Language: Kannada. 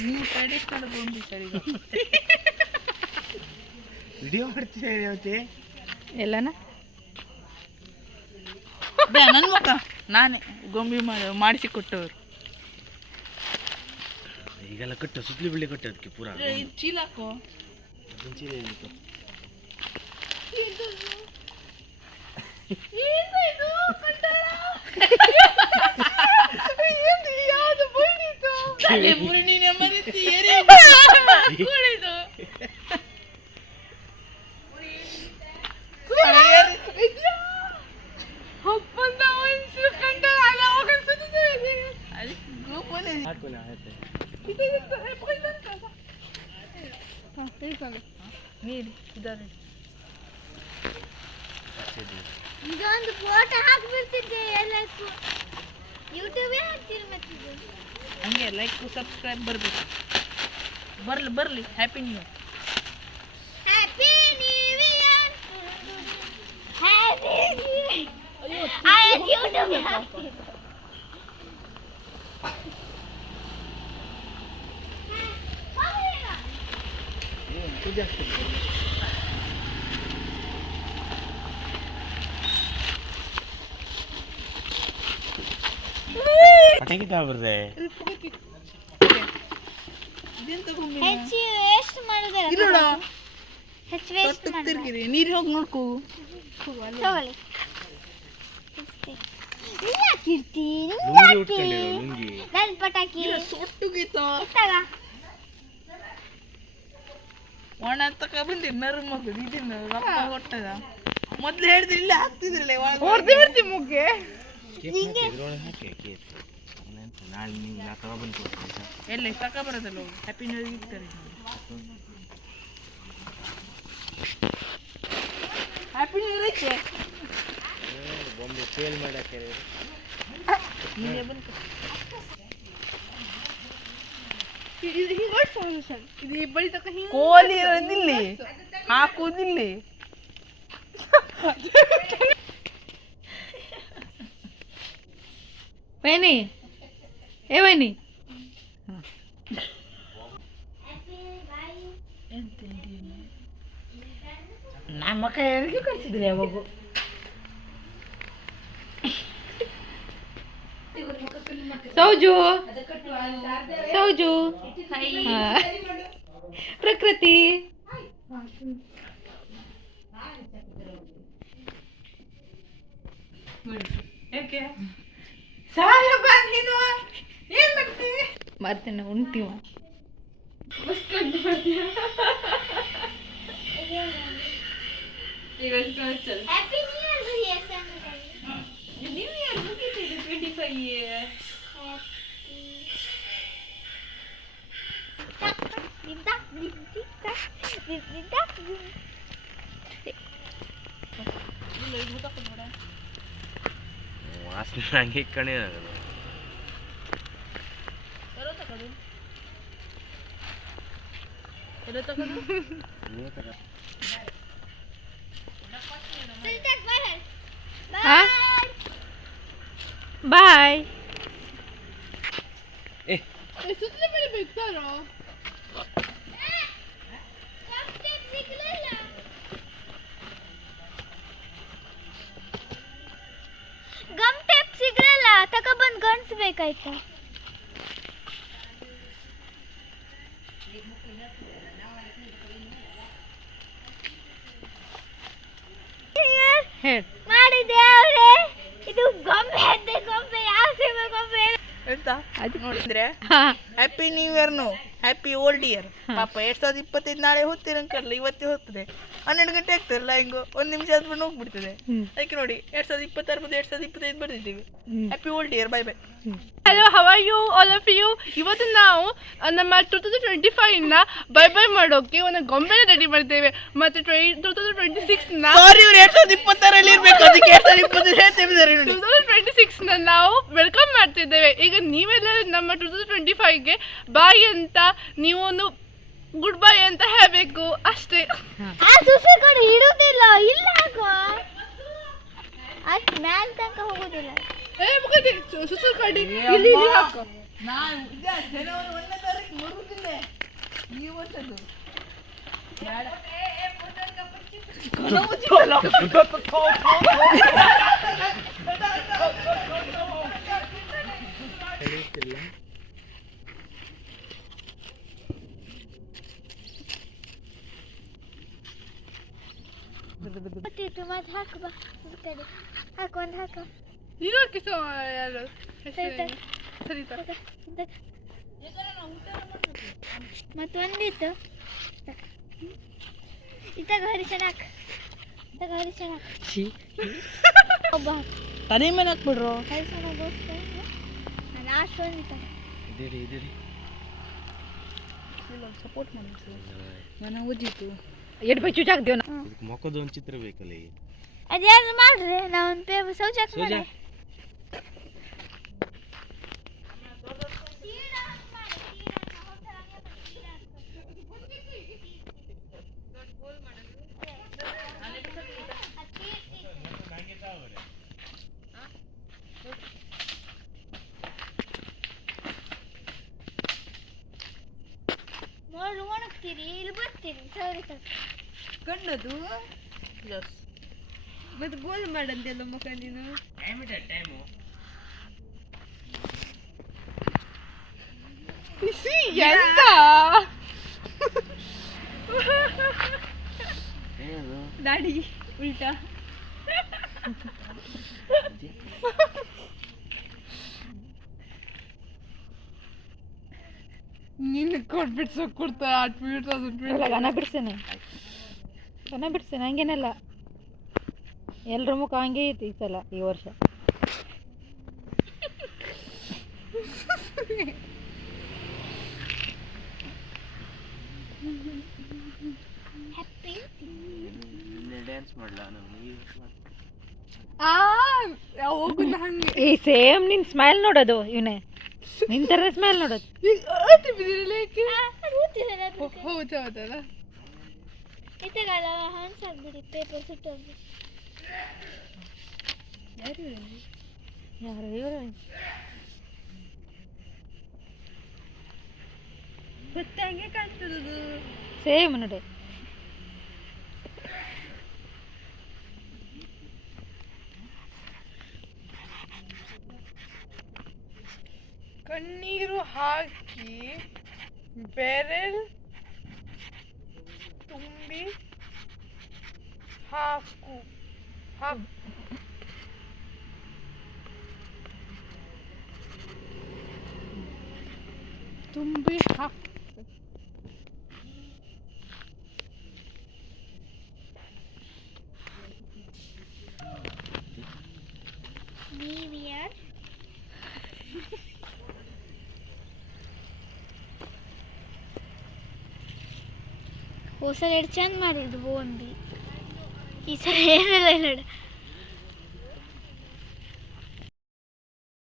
ನೀವು ಟ್ರೆಡಿಷನಲ್ ಗೊಂಬಿ ಸರಿ ವಿಡಿಯೋ ಮಾಡ್ತೀರಿ ಅವತ್ತೆ ಎಲ್ಲನ ನನ್ನ ಮುಖ ನಾನೇ ಗೊಂಬಿ ಮಾಡಿಸಿ ಕೊಟ್ಟವರು ಈಗೆಲ್ಲ ಕಟ್ಟು ಸುತ್ತಲಿ ಬಿಳಿ ಕಟ್ಟು ಅದಕ್ಕೆ ಪೂರ ಚೀಲ ಹಾಕೋ ಚೀಲ ಇರಬೇಕು ಇದೊಂದು ಫೋಟೋ ಹಾಕ್ಬಿಡ್ತಿದ್ದೆ ಎಲ್ಲಕ್ಕೂ ಯೂಟ್ಯೂಬೇ ಹಾಕ್ತೀರಿ ಮತ್ತೆ ಹಂಗೆ ಲೈಕ್ ಸಬ್ಸ್ಕ್ರೈಬ್ ಬರಬೇಕು ಬರಲಿ happy new year happy new year happy new year ಆಯ್ತು ಯೂಟ್ಯೂಬ್ ಹಾಕ್ತೀನಿ ಪಟಾಕಿ ತಗೊಬರ್ದೆ ಹೆಚ್ಚು ವೇಸ್ಟ್ ಮಾಡೋದಲ್ಲ ಹೆಚ್ಚು ವೇಸ್ಟ್ ತಿರ್ಗಿರಿ ನೀರು ಹೋಗಿ ನೋಡ್ಕೋ ತಗೊಳ್ಳಿ ನೀನು ಹಾಕಿರ್ತಿ ಲುಂಗಿ ಉಟ್ಕೊಂಡಿರೋ ಲುಂಗಿ ನನ್ನ ಪಟಾಕಿ ಸೊಟ್ಟು ಗೀತಾ ತಗ ಒಣ ತಕ ಬಂದಿರಿ ನರು ಮಗದು ಇದನ್ನ ರಪ್ಪ ಕೊಟ್ಟದ ಮೊದ್ಲು ಹೇಳ್ದೆ ಇಲ್ಲ ಹಾಕ್ತಿದ್ರಲ್ಲ ಹೊರ್ದಿ ಮುಗ್ಗೆ ಇದ್ರೊಳಗೆ ಹಾಕಿ ಕೇಕ್ ನಾಳೆ ನೀವು ನಾ ತಗೊಬಂದು ಕೊಡ್ತೀನಿ ಎಲ್ಲ ತಕ ಬರೋದಲ್ಲ ಹ್ಯಾಪಿ ನ್ಯೂ ಇಯರ್ ಇರ್ತಾರೆ ಹ್ಯಾಪಿ ನ್ಯೂ ಇಯರ್ ಐತೆ ಬೊಂಬೆ ಫೇಲ್ ಮಾಡಕ್ಕೆ ನೀನೇ ಬಂತು ಕೋಲಿ ಇರೋದಿಲ್ಲಿ ಹಾಕುವುದಿಲ್ಲಿ ವೈನಿ ಏ ವೈನಿ ನಮ್ಮ ಕೈಯಲ್ಲಿ ಕಳಿಸಿದ್ರಿ ಯಾವಾಗೂ ಸೌಜು ಸೌಜು ಪ್ರಕೃತಿ ಮರ್ತೇನೆ ಉಂಟಿವ happy new year new year ಮುಗಿತಿದೆ 25 ವಾಸನೆ ಹಂಗೆ ಕಣೆ ಬಾಯ್ ಗಮ್ ಟೇಪ್ ಸಿಗಲ್ಲ ತಗೊಬಂದು ಗಣಿಸ್ಬೇಕಾಯ್ತಾ ಮಾಡಿದೆ ಅವ್ರೆ ಇದು ಗೊಂಬೆ ಅದ್ದೆ ಗೊಂಬೆ ಯಾವ ಸಿಗೋ ಗೊಂಬೆ ಎಂತ ಅದು ನೋಡಿದ್ರೆ ಹ್ಯಾಪಿ ನ್ಯೂ ಇಯರ್ನು ಹ್ಯಾಪಿ ಓಲ್ಡ್ ಇಯರ್ ಪಾಪ 2025 ನಾಳೆ ಹೊತ್ತಿರಂಕಲ್ಲ ಇವತ್ತೇ ಹೋಗ್ತದೆ 12 ಗಂಟೆ ಆಗ್ತದಲ್ಲ ಹಿಂಗು 1 ನಿಮಿಷ ಆದ್ಮೇಲೆ ಹೋಗ್ಬಿಡ್ತದೆ ಅದಕ್ಕೆ ನೋಡಿ 2026 ಬಂದು 2025 ಬರ್ತಿದ್ದೀವಿ happy old year bye bye hello how are you all of you ಇವತ್ತು ನಾವು ನಮ್ಮ 2025 ನ ಬೈ ಬೈ ಮಾಡೋಕೆ ಒಂದು ಗೊಂಬೆನ ರೆಡಿ ಮಾಡ್ತೇವೆ ಮತ್ತೆ 2026 ನ ಸಾರಿ ಇವರು 2026 ಅಲ್ಲಿ ಇರಬೇಕು ಅದಕ್ಕೆ 2025 ಹೇಳ್ತಿದ್ದಾರೆ ನೋಡಿ 2026 ನ ನಾವು ವೆಲ್ಕಮ್ ಮಾಡ್ತಿದ್ದೇವೆ ಈಗ ನೀವೆಲ್ಲ ನಮ್ಮ 2025 ಗೆ ಬಾಯ್ ಅಂತ ನೀವು ಒಂದು ಗುಡ್ ಬೈ ಅಂತ ಹೇಳಬೇಕು ಅಷ್ಟೇ ಆ ಸುಸಿ ಕಡೆ ಇಡುದಿಲ್ಲ ಇಲ್ಲ ಹಾಕೋ ಅಷ್ಟು ಮ್ಯಾಲ್ ತನಕ ಹೋಗುದಿಲ್ಲ ಏ ಮುಖದಿ ಸುಸು ಕಡಿ ಇಲ್ಲಿ ಹಾಕೋ ನಾನು ಜನವರಿ 1ನೇ ತಾರೀಕು ಸುಮ್ಮನೆ ಈ ವರ್ಷದ್ದು ಬೇಡ. ಕಲಿಯುತ್ತಿಲ್ಲ. ಗೊತ್ತಿತ್ತು ಮತ್ತೆ ಹಾಕು ಬಾ ಈ ಕಡೆ ಹಾಕು ಒಂದು ಹಾಕು ನೀನು ಕಿಸ ಯಾರು ಸರಿತಾ ಸರಿತಾ ಮತ್ತೆ ಒಂದಿತ್ತು ಇತ್ತಾಗ ಹರಿಸಣ ಹಾಕು ಇತ್ತಾಗ ಹರಿಸಣ ಒಬ್ಬ ತಲೆ ಮೇಲೆ ಹಾಕ್ಬಿಡ್ರು. ಹರಿಸಣ ದೋಸ್ತ ಲಾಸ್ಟ್ ಒಂದಿತ್ತು ಇದಿರಿ ಇದಿರಿ. ಸಪೋರ್ಟ್ ಮಾಡಿ ಮನ ಓದಿತ್ತು ಎಡ್ ಬೈ ಚೂಚಾಕ್ದೇವ್ ನಾ ಇದಕ್ಕೆ ಮೊಕ್ಕದ ಒಂದು ಚಿತ್ರ ಬೇಕಲ್ಲ ಈಗ. ಅದೇನು ಮಾಡ್ರಿ ನಾವು ಒಂದು ಪೇಪರ್ ಸೌಜಾಕ್ ಸೋಜಾ ಮಾಡಿ ಒಣಗ್ತೀರಿ ಇಲ್ಲಿ ಬರ್ತೀರಿ ಸೌರಿ ಕಣ್ಣದು ಜಸ್ ಮತ್ತೆ ಗೋಲ್ ಮಾಡಂದೆಲ್ಲ ಮುಖ ನೀನು ಟೈಮು ಎಂತ ಏನದು ದಾಡಿ ಉಲ್ಟಾ ನಿನ್ನ ಕೊಟ್ಬಿಟ್ಟು ಕೊಡ್ತಾ 8 ಮಿನಿಟ್ ಅದು ಗನ ಬಿಡ್ಸೇನೆ ಹಂಗೇನಲ್ಲ ಎಲ್ರ ಮುಖ ಹಂಗೆ ಐತಿ ಈ ಸಲ ಈ ವರ್ಷ. ಡ್ಯಾನ್ಸ್ ಮಾಡಲ್ಲ ನಾವು ಹೋಗುದು ಹಂಗೆ ಈ ಸೇಮ್ ನಿನ್ ಸ್ಮೈಲ್ ನೋಡೋದು ಇವನೇ ನಿನ್ ತರ ಸ್ಮೈಲ್ ನೋಡೋದು. ಹೌದು ಹೌದಲ್ಲ ಇತ್ತಾಗಲ್ಲ ಹಾನ್ಸಾಗ್ಬಿಡಿ ಪೇಪರ್ ಸುಟ್ಟೋಗ್ಬಿಡಿ ಯಾರು ಇವರು ಮತ್ತೆ ಹಂಗೆ ಕಾಣ್ತದದು ಸೇಮ್ ನೋಡಿ. ಕಣ್ಣೀರು ಹಾಕಿ ಬೆರಲ್ ತುಂಬಿ ಹಾಕು ತುಂಬಿ ಹಾಕು ನೀವ್ಯಾರು ಹೋಸಲ ಎರಡು ಚಂದ ಮಾಡಿದ್ದು ಬೋಂಡಿ ಈ ಸಲ ಏನಿಲ್ಲ ನೋಡು